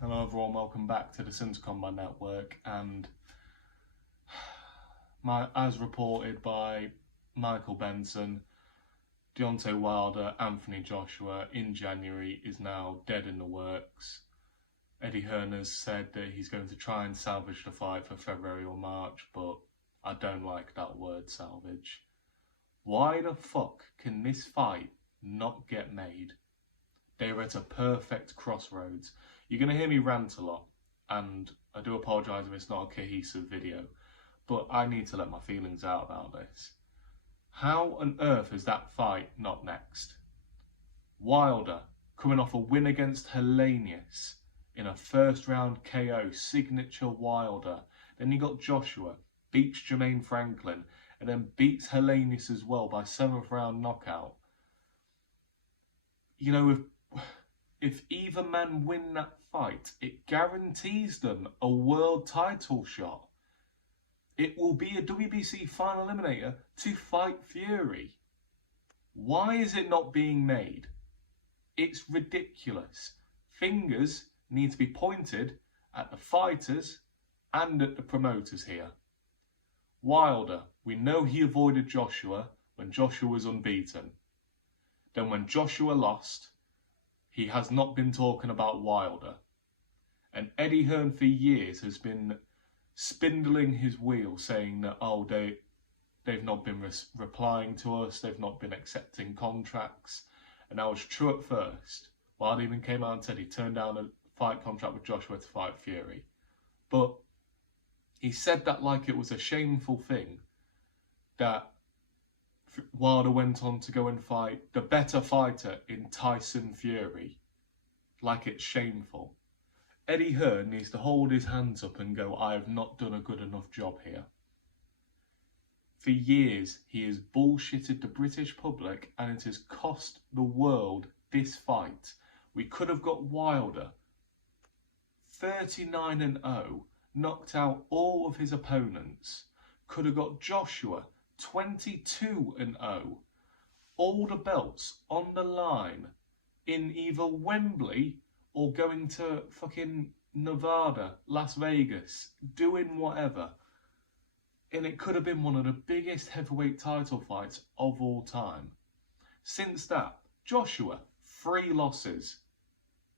Hello everyone, welcome back to the Sims Combat Network, and as reported by Michael Benson, Deontay Wilder, Anthony Joshua in January is now dead in the works. Eddie Hearn has said that he's going to try and salvage the fight for February or March, but I don't like that word salvage. Why the fuck can this fight not get made? They're at a perfect crossroads. You're going to hear me rant a lot, and I do apologise if it's not a cohesive video, but I need to let my feelings out about this. How on earth is that fight not next? Wilder, coming off a win against Helenius in a first round KO, signature Wilder. Then you got Joshua, beats Jermaine Franklin, and then beats Helenius as well by 7th round knockout. You know, if either man win that fight, it guarantees them a world title shot. It will be a WBC final eliminator to fight Fury. Why is it not being made? It's ridiculous. Fingers need to be pointed at the fighters and at the promoters here. Wilder, we know he avoided Joshua when Joshua was unbeaten. Then when Joshua lost, he has not been talking about Wilder. And Eddie Hearn for years has been spindling his wheel saying that, they've not been replying to us, they've not been accepting contracts. And that was true at first. Wilder even came out and said he turned down a fight contract with Joshua to fight Fury. But he said that like it was a shameful thing that Wilder went on to go and fight the better fighter in Tyson Fury. Like it's shameful. Eddie Hearn needs to hold his hands up and go, I have not done a good enough job here. For years, he has bullshitted the British public and it has cost the world this fight. We could have got Wilder 39-0, knocked out all of his opponents. Could have got Joshua 22-0, all the belts on the line in either Wembley or going to fucking Nevada, Las Vegas, doing whatever. And it could have been one of the biggest heavyweight title fights of all time. Since that, Joshua, 3 losses.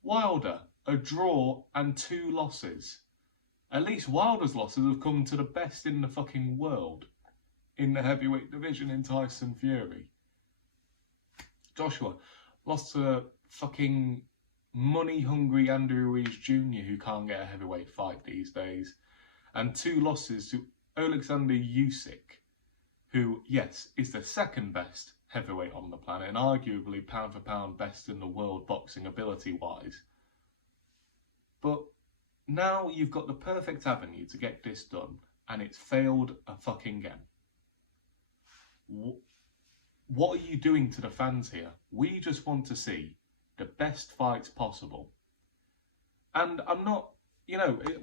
Wilder, a draw and 2 losses. At least Wilder's losses have come to the best in the fucking world in the heavyweight division in Tyson Fury. Joshua lost to fucking money-hungry Andrew Ruiz Jr. who can't get a heavyweight fight these days. And 2 losses to Alexander Usyk, who, yes, is the second best heavyweight on the planet and arguably pound for pound best in the world boxing ability-wise. But now you've got the perfect avenue to get this done and it's failed a fucking again. What are you doing to the fans here? We just want to see the best fights possible. And I'm not,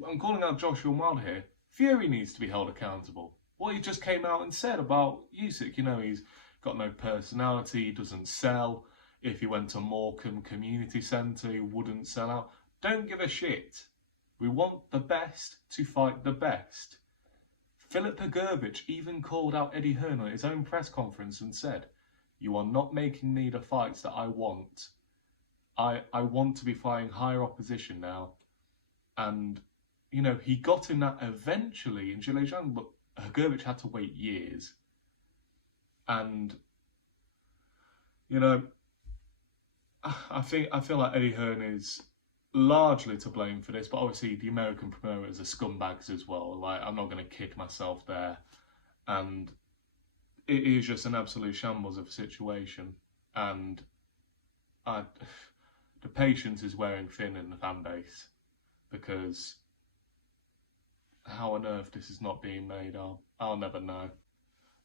I'm calling out Joshua Wilder here. Fury needs to be held accountable. What he just came out and said about Usyk, he's got no personality, he doesn't sell. If he went to Morecambe Community Centre, he wouldn't sell out. Don't give a shit. We want the best to fight the best. Filip Hrgović even called out Eddie Hearn at his own press conference and said, you are not making me the fights that I want. I want to be fighting higher opposition now. And, he got in that eventually in Zhilei, but Hrgović had to wait years. And, I feel like Eddie Hearn is largely to blame for this, but obviously the American promoters are scumbags as well. Like, I'm not going to kid myself there. And it is just an absolute shambles of a situation. And the patience is wearing thin in the fan base, because how on earth this is not being made, I'll never know.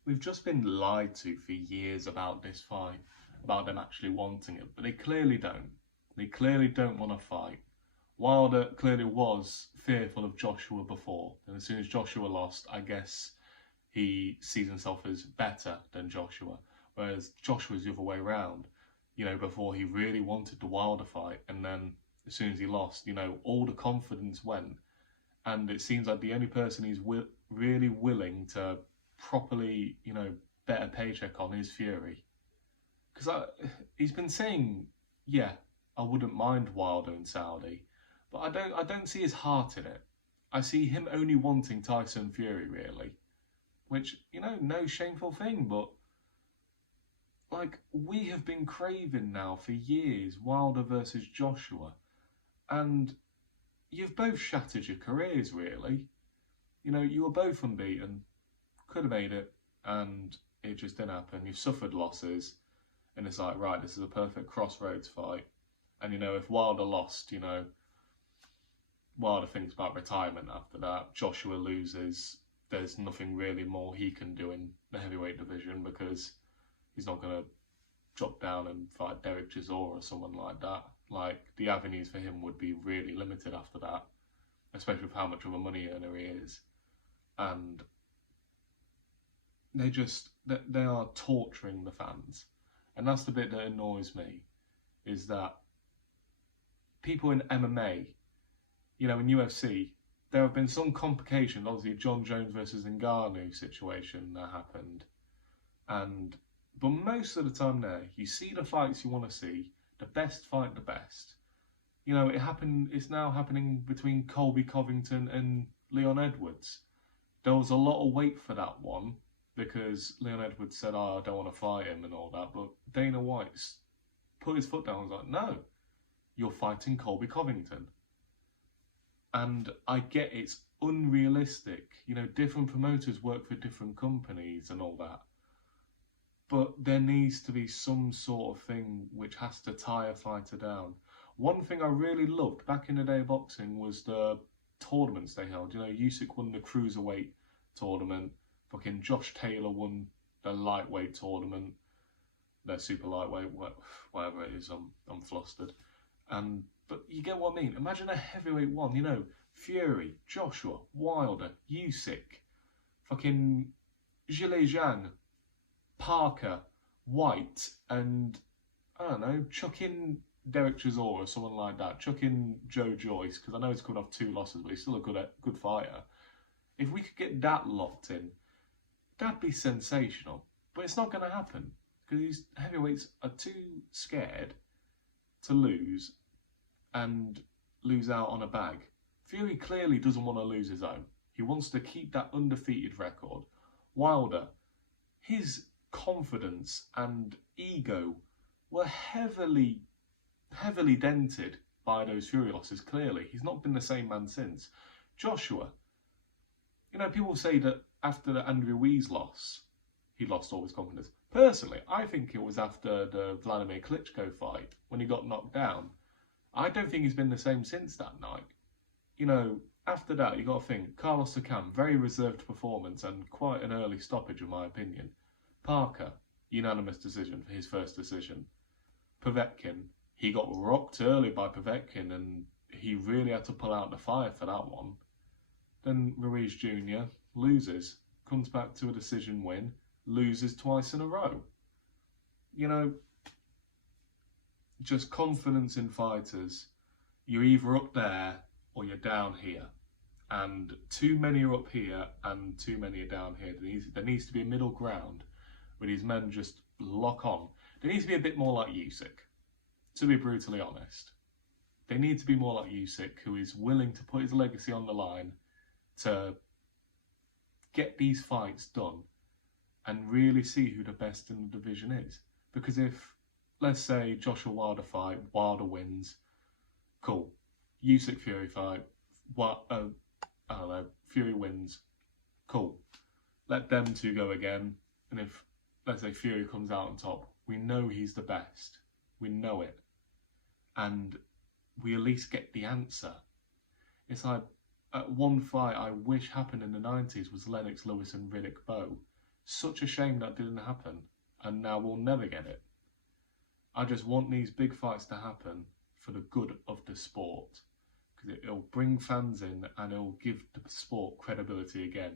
We've just been lied to for years about this fight, about them actually wanting it, but they clearly don't. They clearly don't want to fight. Wilder clearly was fearful of Joshua before, and as soon as Joshua lost, I guess he sees himself as better than Joshua, whereas Joshua's the other way around. Before he really wanted the Wilder fight, and then as soon as he lost. You know, all the confidence went, and it seems like the only person he's really willing to properly, you know, bet a paycheck on is Fury. Because he's been saying, yeah, I wouldn't mind Wilder and Saudi, but I don't see his heart in it. I see him only wanting Tyson Fury, really, which, you know, no shameful thing, but like, we have been craving now for years Wilder versus Joshua, and you've both shattered your careers, really. You know, you were both unbeaten, could have made it, and it just didn't happen. You've suffered losses, and it's like, right, this is a perfect crossroads fight. And, you know, if Wilder lost, you know, Wilder thinks about retirement after that. Joshua loses. There's nothing really more he can do in the heavyweight division because he's not going to drop down and fight Derek Chisora or someone like that. Like, the avenues for him would be really limited after that, especially with how much of a money earner he is. And they are torturing the fans. And that's the bit that annoys me, is that people in MMA, you know, in UFC, there have been some complications. Obviously, John Jones versus Ngannou situation that happened. But most of the time there, you see the fights you want to see, the best fight the best. You know, it's now happening between Colby Covington and Leon Edwards. There was a lot of wait for that one because Leon Edwards said, oh, I don't want to fight him and all that. But Dana White's put his foot down and was like, no, you're fighting Colby Covington. And I get it's unrealistic. You know, different promoters work for different companies and all that. But there needs to be some sort of thing which has to tie a fighter down. One thing I really loved back in the day of boxing was the tournaments they held. You know, Usyk won the cruiserweight tournament. Fucking Josh Taylor won the lightweight tournament. The super lightweight, whatever it is. I'm flustered. But you get what I mean. Imagine a heavyweight one. You know, Fury, Joshua, Wilder, Usyk, fucking Zhilei Zhang, Parker, White, and I don't know, chuck in Derek Chisora or someone like that. Chuck in Joe Joyce, because I know he's coming off 2 losses, but he's still a good fighter. If we could get that locked in, that'd be sensational. But it's not going to happen, because these heavyweights are too scared to lose and lose out on a bag. Fury clearly doesn't want to lose his own. He wants to keep that undefeated record. Wilder, his confidence and ego were heavily dented by those Fury losses, clearly. He's not been the same man since. Joshua, you know, people say that after the Andrew Ruiz loss, he lost all his confidence. Personally, I think it was after the Vladimir Klitschko fight, when he got knocked down. I don't think he's been the same since that night. You know, after that, you got to think, Carlos Takam, very reserved performance and quite an early stoppage, in my opinion. Parker, unanimous decision for his first decision. Povetkin, he got rocked early by Povetkin and he really had to pull out the fire for that one. Then Ruiz Jr. loses, comes back to a decision win, loses twice in a row. You know, just confidence in fighters. You're either up there or you're down here. And too many are up here and too many are down here. There needs to be a middle ground where these men just lock on. There needs to be a bit more like Usyk, to be brutally honest. They need to be more like Usyk, who is willing to put his legacy on the line to get these fights done and really see who the best in the division is. Because if, let's say, Joshua Wilder fight, Wilder wins, cool. Usyk Fury fight, I don't know, Fury wins, cool. Let them two go again, and if, let's say, Fury comes out on top, we know he's the best. We know it. And we at least get the answer. It's like, one fight I wish happened in the 90s was Lennox Lewis and Riddick Bowe. Such a shame that didn't happen, and now we'll never get it. I just want these big fights to happen for the good of the sport, because it'll bring fans in and it'll give the sport credibility again,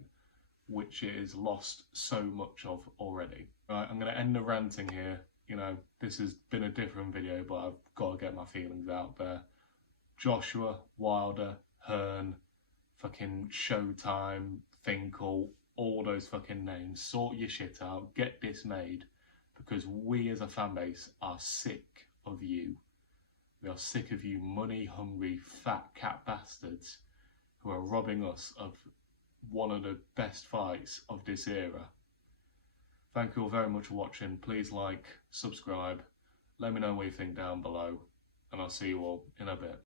which it has lost so much of already. Right, I'm going to end the ranting here. You know, this has been a different video, but I've got to get my feelings out there. Joshua, Wilder, Hearn, fucking Showtime, Finkel, all those fucking names. Sort your shit out. Get this made. Because we as a fan base are sick of you. We are sick of you money-hungry, fat cat bastards who are robbing us of one of the best fights of this era. Thank you all very much for watching. Please like, subscribe, let me know what you think down below, and I'll see you all in a bit.